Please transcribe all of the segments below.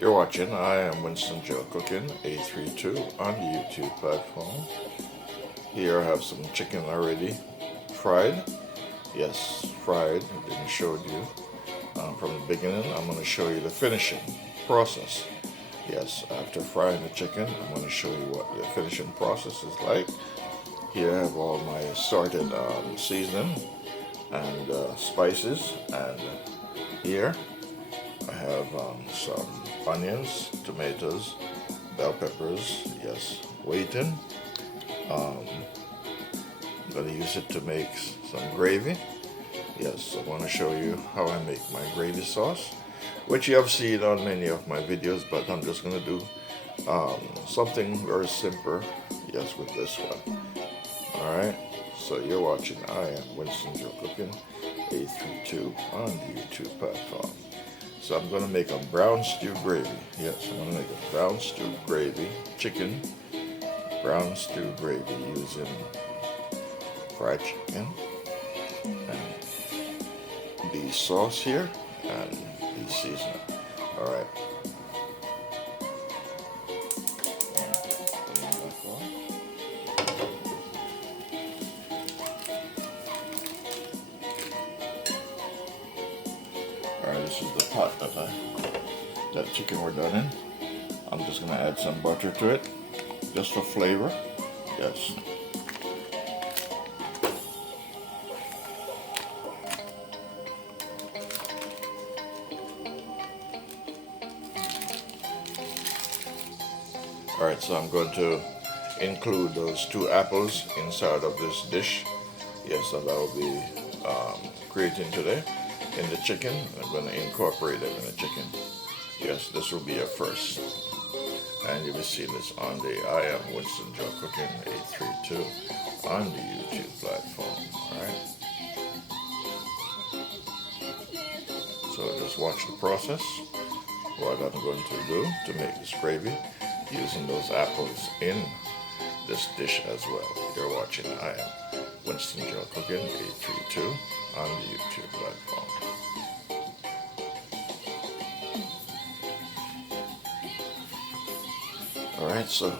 You're watching I Am Winston GeL Cooking 832 on the YouTube platform. Here I have some chicken already fried. Yes, fried. I didn't show you from the beginning. I'm going to show you the finishing process. Yes, after frying the chicken, I'm going to show you what the finishing process is like. Here I have all my assorted seasoning and spices, and here I have some onions, tomatoes, bell peppers, yes, waiting. I'm going to use it to make some gravy. Yes, I want to show you how I make my gravy sauce, which you have seen on many of my videos, but I'm just going to do something very simple, yes, with this one. Alright, so you're watching I Am Winston GeL Cooking 832 on the YouTube platform. So I'm going to make a brown stew gravy. Yes, I'm going to make a brown stew gravy, chicken, brown stew gravy using fried chicken and the sauce here and the seasoning. Alright. Alright, this is the pot that chicken we're done in. I'm just going to add some butter to it, just for flavor. Yes. Alright, so I'm going to include those 2 apples inside of this dish. Yes, that I will be creating today in the chicken. I'm going to incorporate them in the chicken. Yes, this will be a first. And you'll be seeing this on the I Am Winston GeL Cooking 832 on the YouTube platform. Alright. So just watch the process. What I'm going to do to make this gravy using those apples in this dish as well. You're watching I Am Winston GeL Cooking 832 on the YouTube platform. Alright, so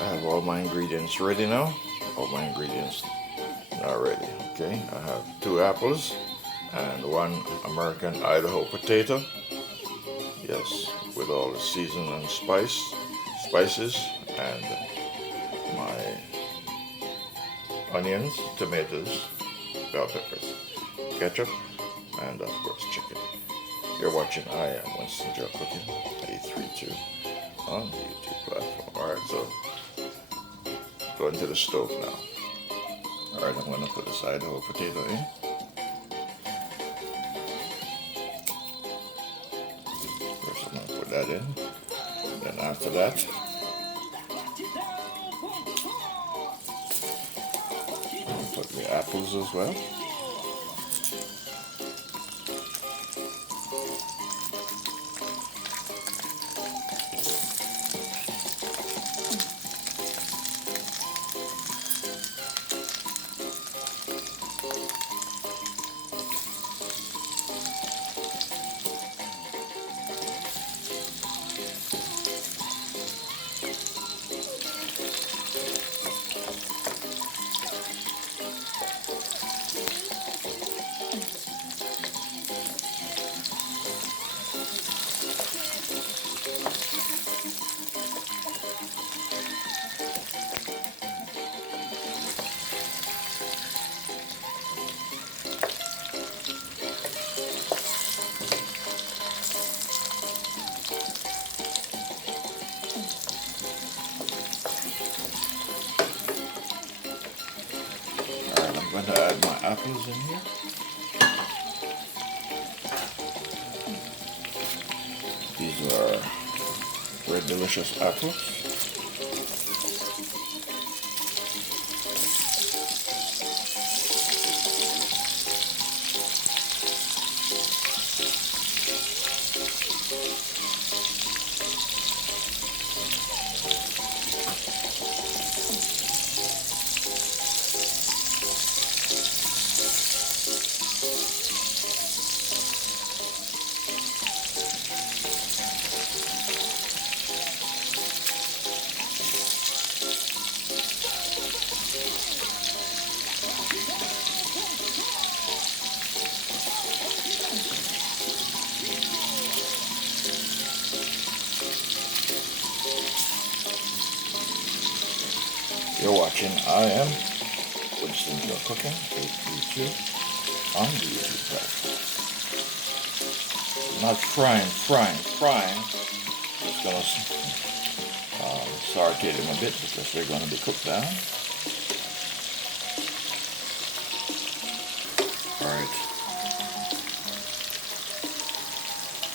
I have all my ingredients ready now. All my ingredients are ready. Okay, I have 2 apples and 1 American Idaho potato. Yes, with all the seasoning and spices and my onions, tomatoes, bell peppers, ketchup, and of course chicken. You're watching I Am Winston GeL Cooking 832 on the YouTube platform. Alright, so going to the stove now. Alright, I'm going to put this Idaho potato in. First I'm going to put that in. Then after that, I'm going to put the apples as well. I'm going to add my apples in here. These are very delicious apples. You're watching I Am Winston GeL Cooking 832 on the YouTube platform. Not frying. Just gonna saute them a bit because they're gonna be cooked down. Alright.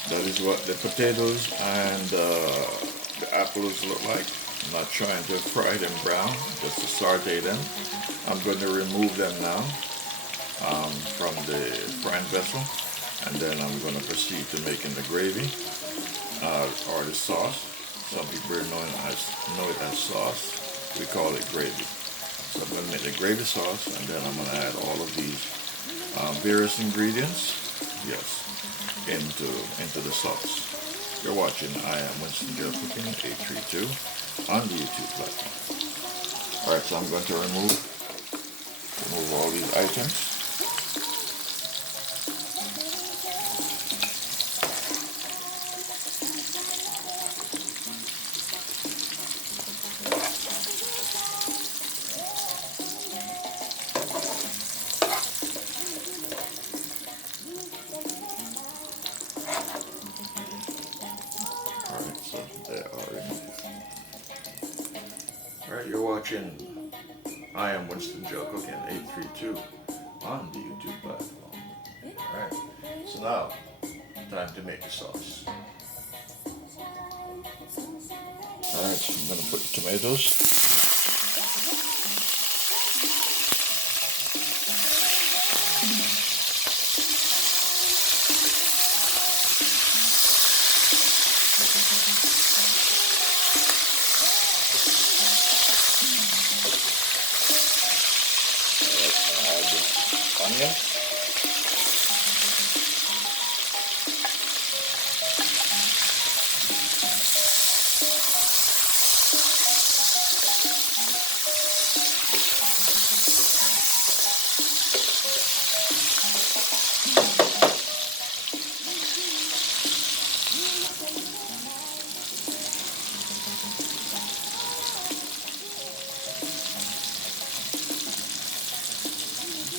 That is what the potatoes and the apples look like. I'm not trying to fry them brown, just to saute them. I'm going to remove them now from the frying vessel, and then I'm going to proceed to making the gravy or the sauce. Some people know it as sauce. We call it gravy. So I'm going to make the gravy sauce, and then I'm going to add all of these various ingredients, yes, into the sauce. You're watching I Am Winston GeL Cooking 832 on the YouTube platform. Alright, so I'm going to remove all these items. Alright, so they are removed. Alright, you're watching I Am Winston GeL Cooking 832 on the YouTube platform. Alright, so now, time to make the sauce. Alright, so I'm going to put the tomatoes. Onion.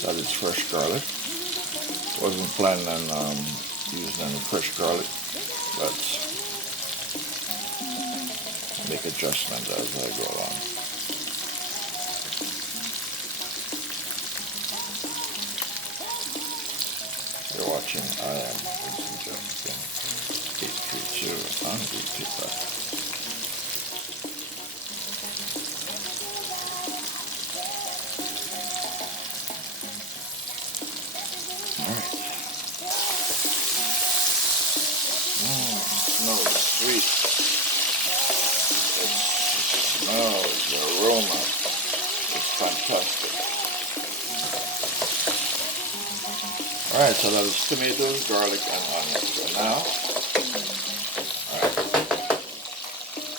That is fresh garlic. Wasn't planning on using any fresh garlic, but make adjustments as I go along. You're watching I Am Winston GeL Cooking 832 on the YouTube platform. Smells sweet. It smells, the aroma is fantastic. Alright, so that is tomatoes, garlic, and onions. So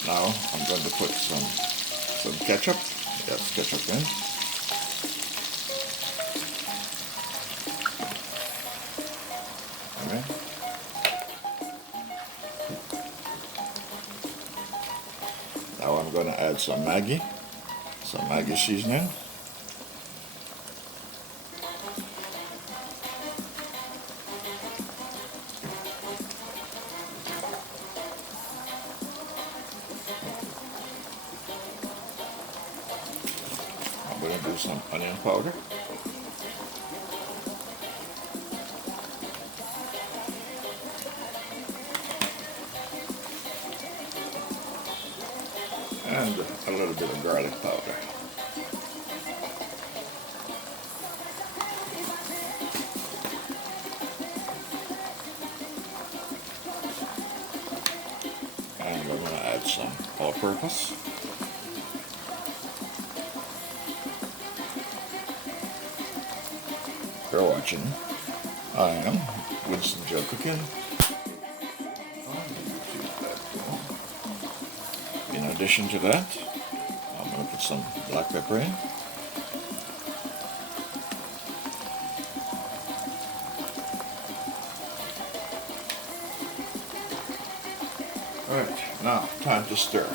now I'm going to put some ketchup. Yes, ketchup in. Alright. Now I'm going to add some Maggi seasoning. I'm going to do some onion powder. And a little bit of garlic powder. And we're going to add some all-purpose. You're watching I Am Winston GeL Cooking. In addition to that, I'm going to put some black pepper in. Alright, now time to stir.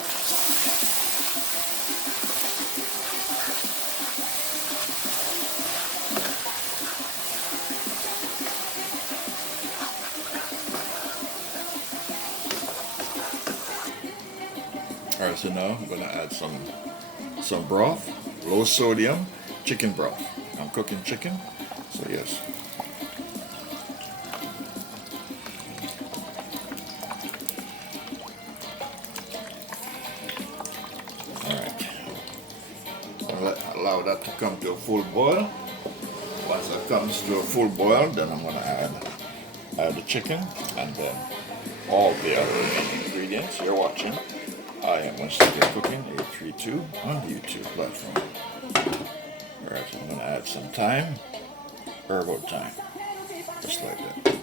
Alright, so now I'm gonna add some broth, low sodium chicken broth. I'm cooking chicken, so yes. Alright. Allow that to come to a full boil. Once it comes to a full boil, then I'm gonna add the chicken and then all the other ingredients. You're watching I Am Winston GeL Cooking 832 on the YouTube platform. Alright, so I'm gonna add some thyme, herbal thyme, just like that.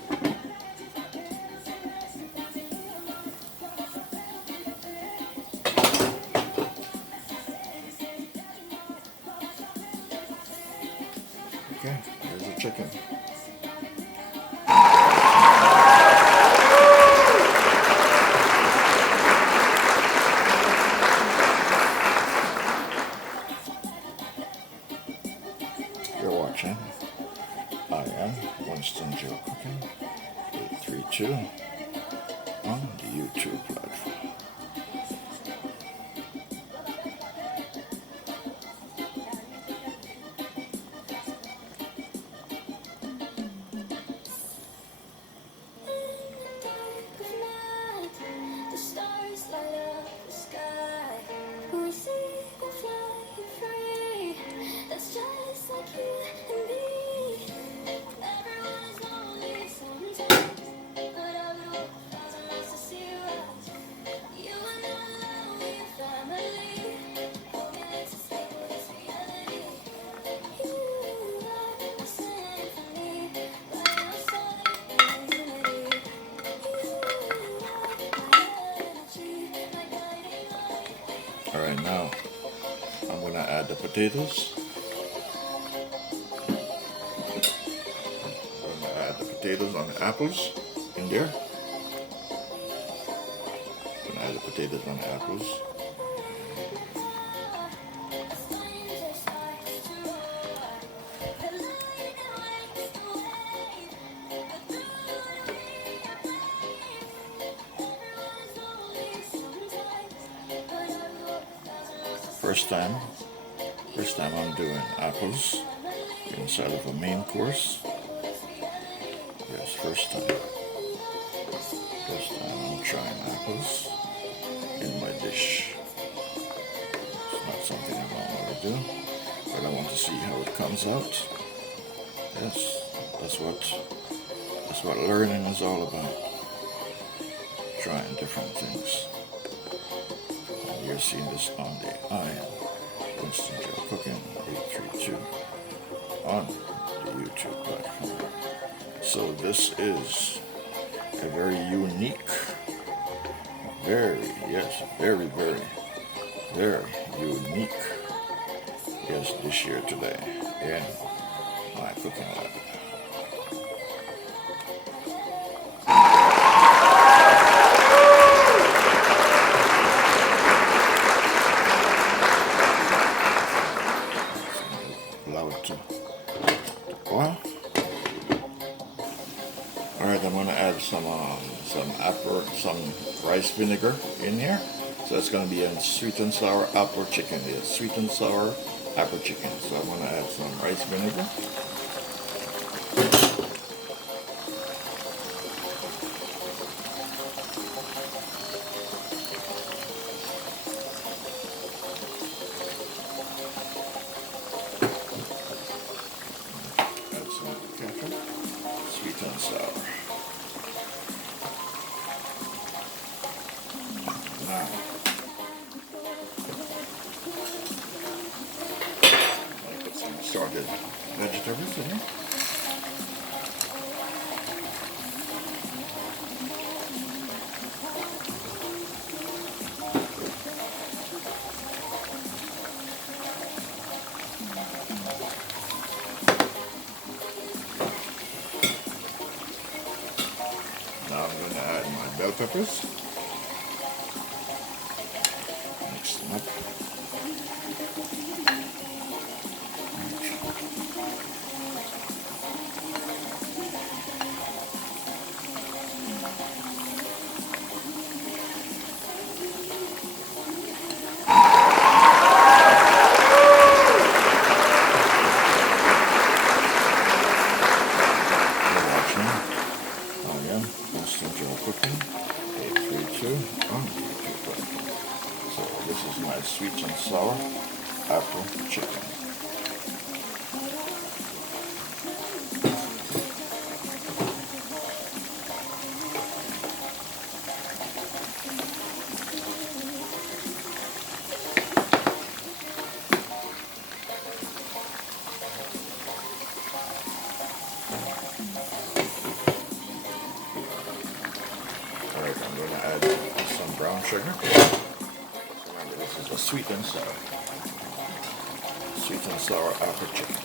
Okay, here's the chicken. You're watching I Am Winston GeL Cooking 832 on the YouTube platform. Alright, now I'm going to add the potatoes. I'm going to add the potatoes on the apples in there. I'm going to add the potatoes on the apples. First time I'm doing apples inside of a main course. Yes, first time I'm trying apples in my dish. It's not something I normally do, but I want to see how it comes out. Yes, that's what learning is all about. Trying different things. And you're seeing this on the I Am Winston GeL Cooking 832 on the YouTube platform. So this is a very unique, very unique, yes, dish here today in my cooking lab. Alright, I'm going to add some rice vinegar in here. So it's going to be a sweet and sour apple chicken. It's sweet and sour apple chicken. So I'm going to add some rice vinegar. Add some ketchup, sweet and sour. Now, I put some assorted vegetables in here. Now I'm going to add my bell peppers. Mix them up. on YouTube platform. So this is my sweet and sour apple chicken. Alright, I'm going to add some brown sugar. Remember, this is a sweet and sour apple chicken.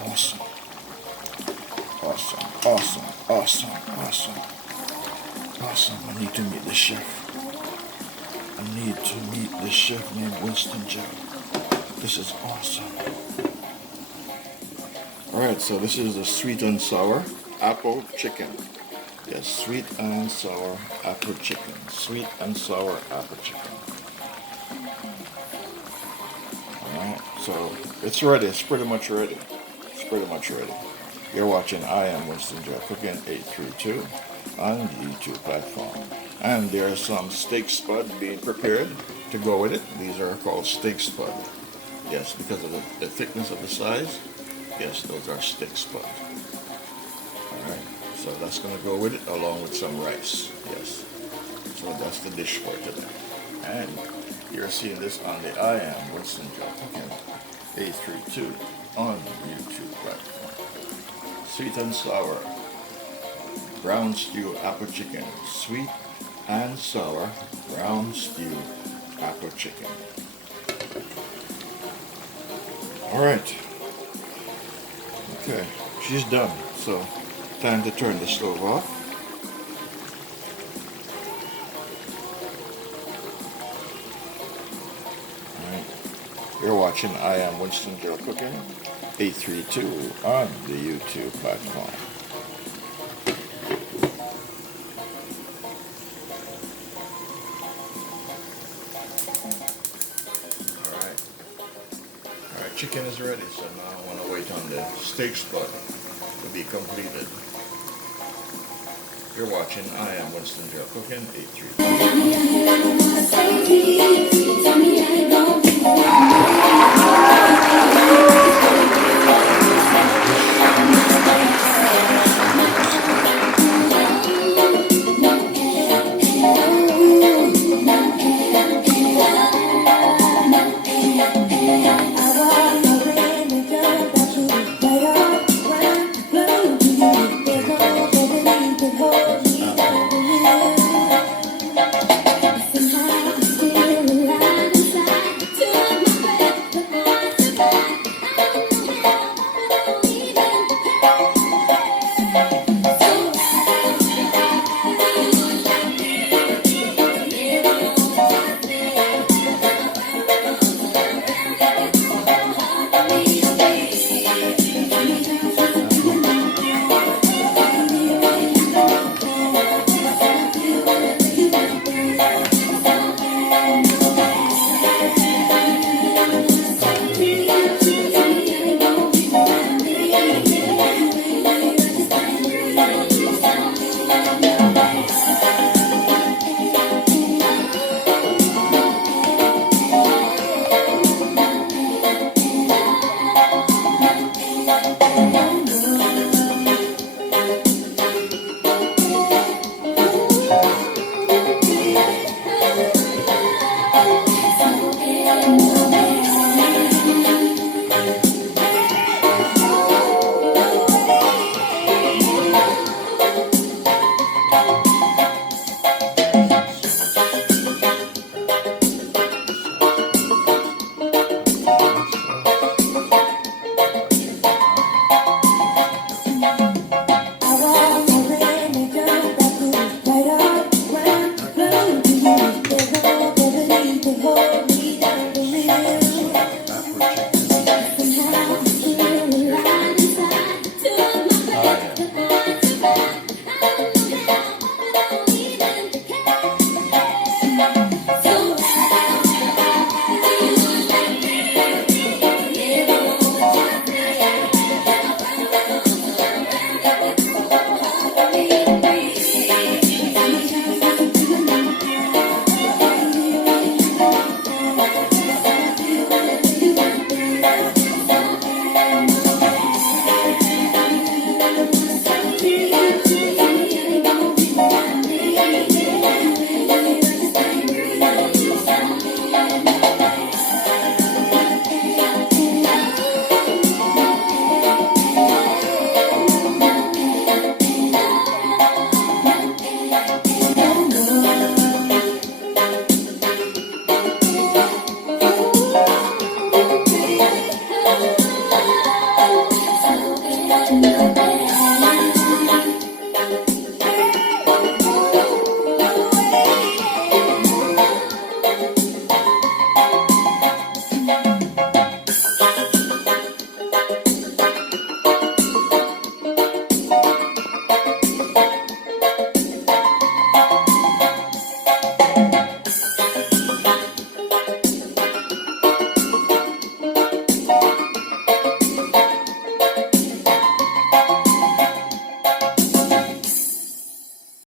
Awesome. Awesome. Awesome. Awesome. Awesome. Awesome. I need to meet the chef. I need to meet the chef named Winston GeL. This is awesome. Alright, so this is the sweet and sour apple chicken. Yes, sweet and sour apple chicken. Sweet and sour apple chicken. Alright, so it's ready. It's pretty much ready. It's pretty much ready. You're watching I Am Winston GeL Cooking 832 on the YouTube platform. And there are some steak spud being prepared to go with it. These are called steak spud. Yes, because of the thickness of the size. Yes, those are steak spud. Alright, so that's going to go with it along with some rice. Yes, so that's the dish for today. And you're seeing this on the I Am Winston GeL Cooking 832 on the YouTube platform. Sweet and sour brown stew apple chicken. Sweet and sour brown stew apple chicken. Alright. Okay, she's done. So, time to turn the stove off. Alright. You're watching I Am Winston GeL Cooking 832 on the YouTube platform. Alright, chicken is ready, so now I want to wait on the steak spud to be completed. You're watching I Am Winston GeL Cooking 832. Bye.